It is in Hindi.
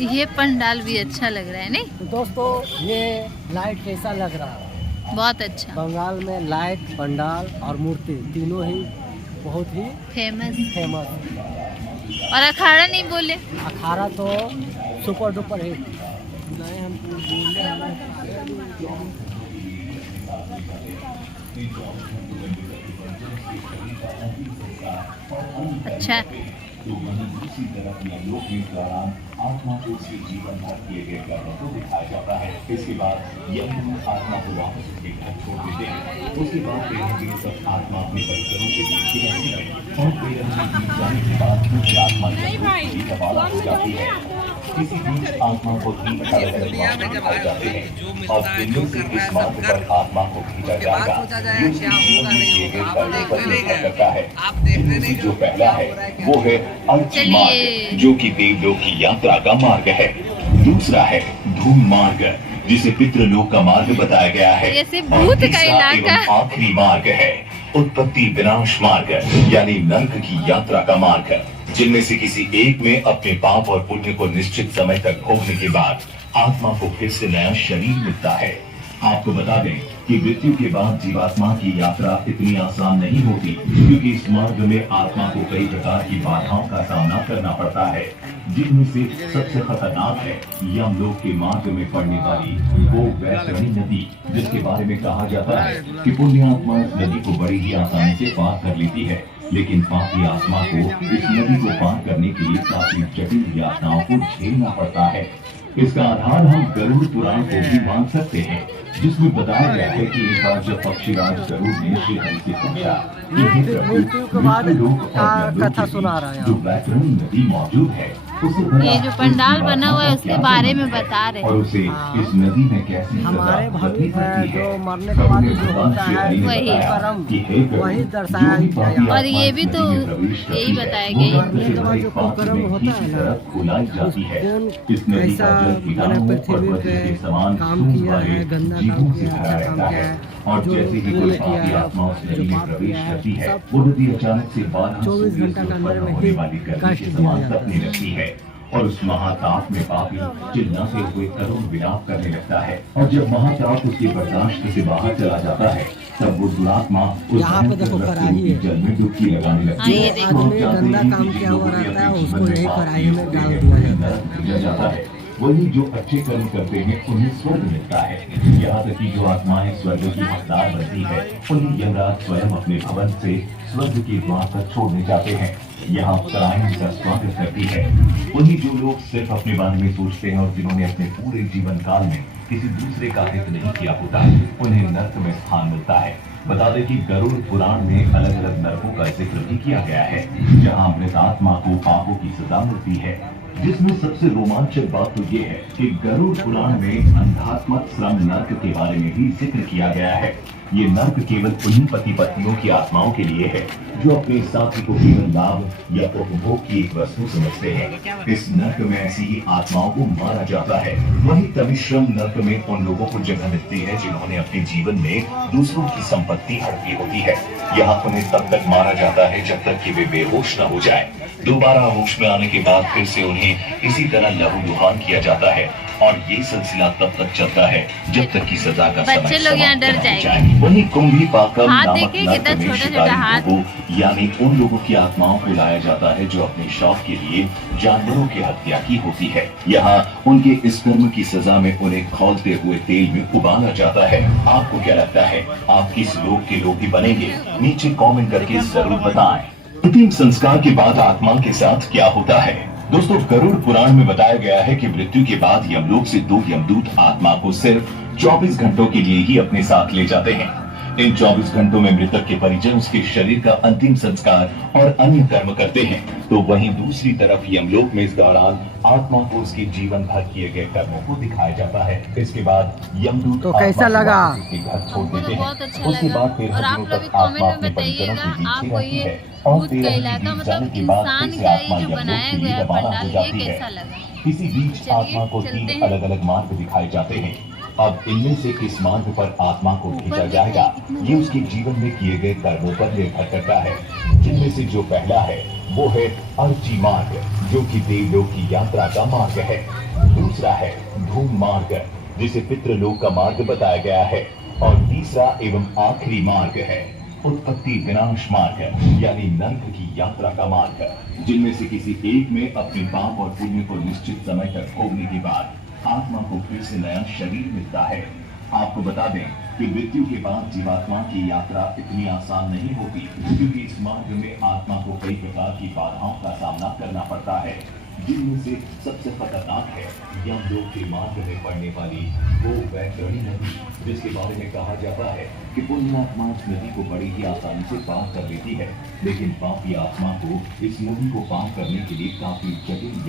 ये पंडाल भी अच्छा लग रहा है नहीं? तो दोस्तों ये लाइट कैसा लग रहा है? बहुत अच्छा। बंगाल में लाइट, पंडाल और मूर्ति तीनों ही बहुत ही फेमस। फेमस। और अखाड़ा नहीं बोले? अखाड़ा तो सुपर डुपर हिट। नहीं हम अच्छा। तो वहीं दूसरी तरफ यमलोक के दौरान आत्मा को उसके जीवन भर किए गए कर्मों को दिखाया जाता है। इसके बाद यमदूत आत्मा को वापस उसके घर छोड़ देते हैं। उसके बाद 13 दिन तक आत्मा अपने परिजनों के बीच ही रहती है और 13 दिन बीत जाने के बाद कुछ आत्मा यमलोक की रवाना हो जाती है। किसी बीच आत्मा को 3 अलग-अलग मार्ग दिखाए जाते हैं और इनमें से किस मार्ग पर आत्मा को भेजा जाएगा ये उसके जीवन में किए गए कर्मों पर निर्भर करता है। इनमें से जो पहला है वो है अर्ची मार्ग, जो कि देवलोक की यात्रा का मार्ग है। दूसरा है धूम मार्ग, जिसे पितृलोक का मार्ग बताया गया है। जैसे और भूत का तीसरा इलाका। एवं आखिरी मार्ग है उत्पत्ति विनाश मार्ग, यानी नर्क की यात्रा का मार्ग, जिनमें से किसी एक में अपने पाप और पुण्य को निश्चित समय तक भोगने के बाद आत्मा को फिर से नया शरीर मिलता है। आपको बता दें कि मृत्यु के बाद जीवात्मा की यात्रा इतनी आसान नहीं होती, क्योंकि इस मार्ग में आत्मा को कई प्रकार की बाधाओं का सामना करना पड़ता है, जिनमें से सबसे खतरनाक है यमलोक के मार्ग में पड़ने वाली वो वैतरणी नदी, जिसके बारे में कहा जाता है कि पुण्यात्मा इस नदी को बड़ी ही आसानी से पार कर लेती है, लेकिन पापी आत्मा को इस नदी को पार करने के लिए काफी जटिल यातनाओं को झेलना पड़ता है। इसका आधार हम गरुड़ पुराण को भी मान सकते हैं, जिसमें बताया गया है कि एक बार जब पक्षीराज गरुड़ ने श्री हरि से पूछा कि हे प्रभु, मृत्यु के बाद मृत्युलोक और का यमलोक कथा के सुना बीच रहा है जो वैतरणी नदी मौजूद है, उसे भला ये जो इस पंडाल बना हुआ है जीवात्मा उसके का बारे क्या में संबंध है? बता रहे और हैं। उसे इस नदी में कैसी हमारे सजा भक्ति करनी पड़ती जो है। मरने के बाद जो होता है वही कर्म, कि हे प्रभु, वही दर्शाया जो भी गया है। पापी और ये भी आत्मा तो इस नदी में प्रवेश करती यही है, बताया वो गया है। नर्क से भरे जो पात्र कुकर्म में होता की है ना, तरफ फुलाई जाती है। कौन इस नदी ऐसा का जल मैंने कीटाणुओं और पृथ्वी वज्र पे के समान काम सूंघ किया वाले है, गंदा जीवों काम से किया, भरा अच्छा काम रहता किया है। है, और जो जैसे ही पुण्य कोई किया पापी है, आत्मा उस जो नदी में पाप प्रवेश किया है, करती है, सब वो नदी अचानक से 24 घंटा के अंदर में होने ही वाली गर्मी कष्ट के दिया समान जाता तपने लगती है और उस महाताप में पापी चिल्लाते हुए करुण विलाप करने लगता है। और जब महाताप उसके बर्दाश्त से बाहर चला जाता है, तब वो दुरात्मा उस यहाँ पे देखो भयंकर कराही है। जल में डुबकी लगाने लगती हाँ, ये है। देखो। तो आप आदमी जानते गंदा हैं कि काम जिन किया हुआ लोगों ने रहता है, अपने उसको जीवन यही पाप कराही किए में होते डाल हैं, दिया उन्हें जाता है। नरक भेजा जाता है। वही जो अच्छे कर्म करते हैं उन्हें स्वर्ग मिलता है। यहाँ तक कि जो आत्माएं स्वर्ग की हकदार बनती है, उन्हें यमराज स्वयं अपने भवन से स्वर्ग के द्वार तक छोड़ने जाते हैं। यहाँ अप्सराएं उनका स्वागत करती है। वही जो लोग सिर्फ अपने बारे में सोचते हैं और जिन्होंने अपने पूरे जीवन काल में किसी दूसरे का हित नहीं किया होता, उन्हें नर्क में स्थान मिलता है। बता दें कि गरुड़ पुराण में अलग अलग नरकों का जिक्र भी किया गया है, जहाँ मृत आत्मा को पापों की सजा मिलती है। जिसमें सबसे रोमांचक बात तो ये है कि गरुड़ पुराण में अंधात्मक श्रम नर्क के बारे में भी जिक्र किया गया है। ये नर्क केवल उन्हीं पति पत्नियों की आत्माओं के लिए है जो अपने साथी को केवल लाभ या उपभोग की एक वस्तु समझते हैं। इस नर्क में ऐसी ही आत्माओं को मारा जाता है। वहीं तमिश्रम नर्क में उन लोगों को जगह मिलती है जिन्होंने अपने जीवन में दूसरों की संपत्ति हड़पी होती है। यहाँ उन्हें तब तक मारा जाता है जब तक कि वे बेहोश न हो जाए। दोबारा होश में आने के बाद फिर से उन्हें इसी तरह लहूलुहान किया जाता है और ये सिलसिला तब तक चलता है जब तक कि सजा का समय बच्चे लोग यहाँ समाप्त डर न हो जाएंगे। जाए। वहीं कुंभी पाकम हाथ नामक देखिए नर्क कितना में छोटा-छोटा शिकारी हाथ। लोगों यानी उन लोगों की आत्माओं को लाया जाता है जो अपने शौक के लिए जानवरों की हत्या की होती है। यहाँ उनके इस कर्म की सजा में उन्हें खौलते हुए तेल में उबाला जाता है। आपको क्या लगता है, आप किस लोग के लोभी बनेंगे? नीचे कमेंट करके जरूर बताएं। अंतिम संस्कार के बाद आत्मा के साथ क्या होता है? दोस्तों, गरुड़ पुराण में बताया गया है कि मृत्यु के बाद यमलोक से 2 यमदूत आत्मा को सिर्फ 24 घंटों के लिए ही अपने साथ ले जाते हैं। इन 24 घंटों में मृतक के परिजन उसके शरीर का अंतिम संस्कार और अन्य कर्म करते हैं, तो वहीं दूसरी तरफ यमलोक में इस दौरान आत्मा को उसके जीवन भर किए गए कर्मों को दिखाया जाता है। इसके बाद यमदूत तो कैसा लगा? उसके घर छोड़ हमको देते तो हैं। बहुत अच्छा उसके लगा। बाद 13 और आप दिनों लोग तक भी आत्मा कमेंट में अपने परिजनों बताइएगा के बीच ही आपको रहती ये है और भूत का 13 दिन इलाका बीत मतलब जाने के बाद इंसान फिर से का आत्मा ये जो यमलोक बनाया के लिए गया है रवाना हो पंडाल, ये जाती है। कैसा लगा? इसी बीच चलिए, आत्मा को चलते 3 हैं। अलग अलग मार्ग दिखाए जाते हैं। अब इनमें से किस मार्ग पर आत्मा को भेजा जाएगा, ये उसके जीवन में किए गए कर्मों पर निर्भर करता है। जिनमें से जो पहला है वो है अर्ची मार्ग, जो कि देवलोक की यात्रा का मार्ग है। दूसरा है धूम मार्ग, जिसे पितृलोक का मार्ग बताया गया है। और तीसरा एवं आखिरी मार्ग है उत्पत्ति विनाश मार्ग, यानी नरक की यात्रा का मार्ग, जिनमें से किसी एक में अपने पाप और पुण्य को निश्चित समय तक भोगने के बाद आत्मा को फिर से नया शरीर मिलता है। आपको बता दें कि मृत्यु के बाद जीवात्मा की यात्रा इतनी आसान नहीं होती, क्योंकि इस मार्ग में आत्मा को कई प्रकार की बाधाओं का सामना करना पड़ता है, जिनमें से सबसे खतरनाक है यमलोक के मार्ग में पड़ने वाली वो वैतरणी नदी, जिसके बारे में कहा जाता है कि पुण्यात्मा इस नदी को बड़ी ही आसानी से पार कर लेती है, लेकिन पापी आत्मा को इस नदी को पार करने के लिए काफी जटिल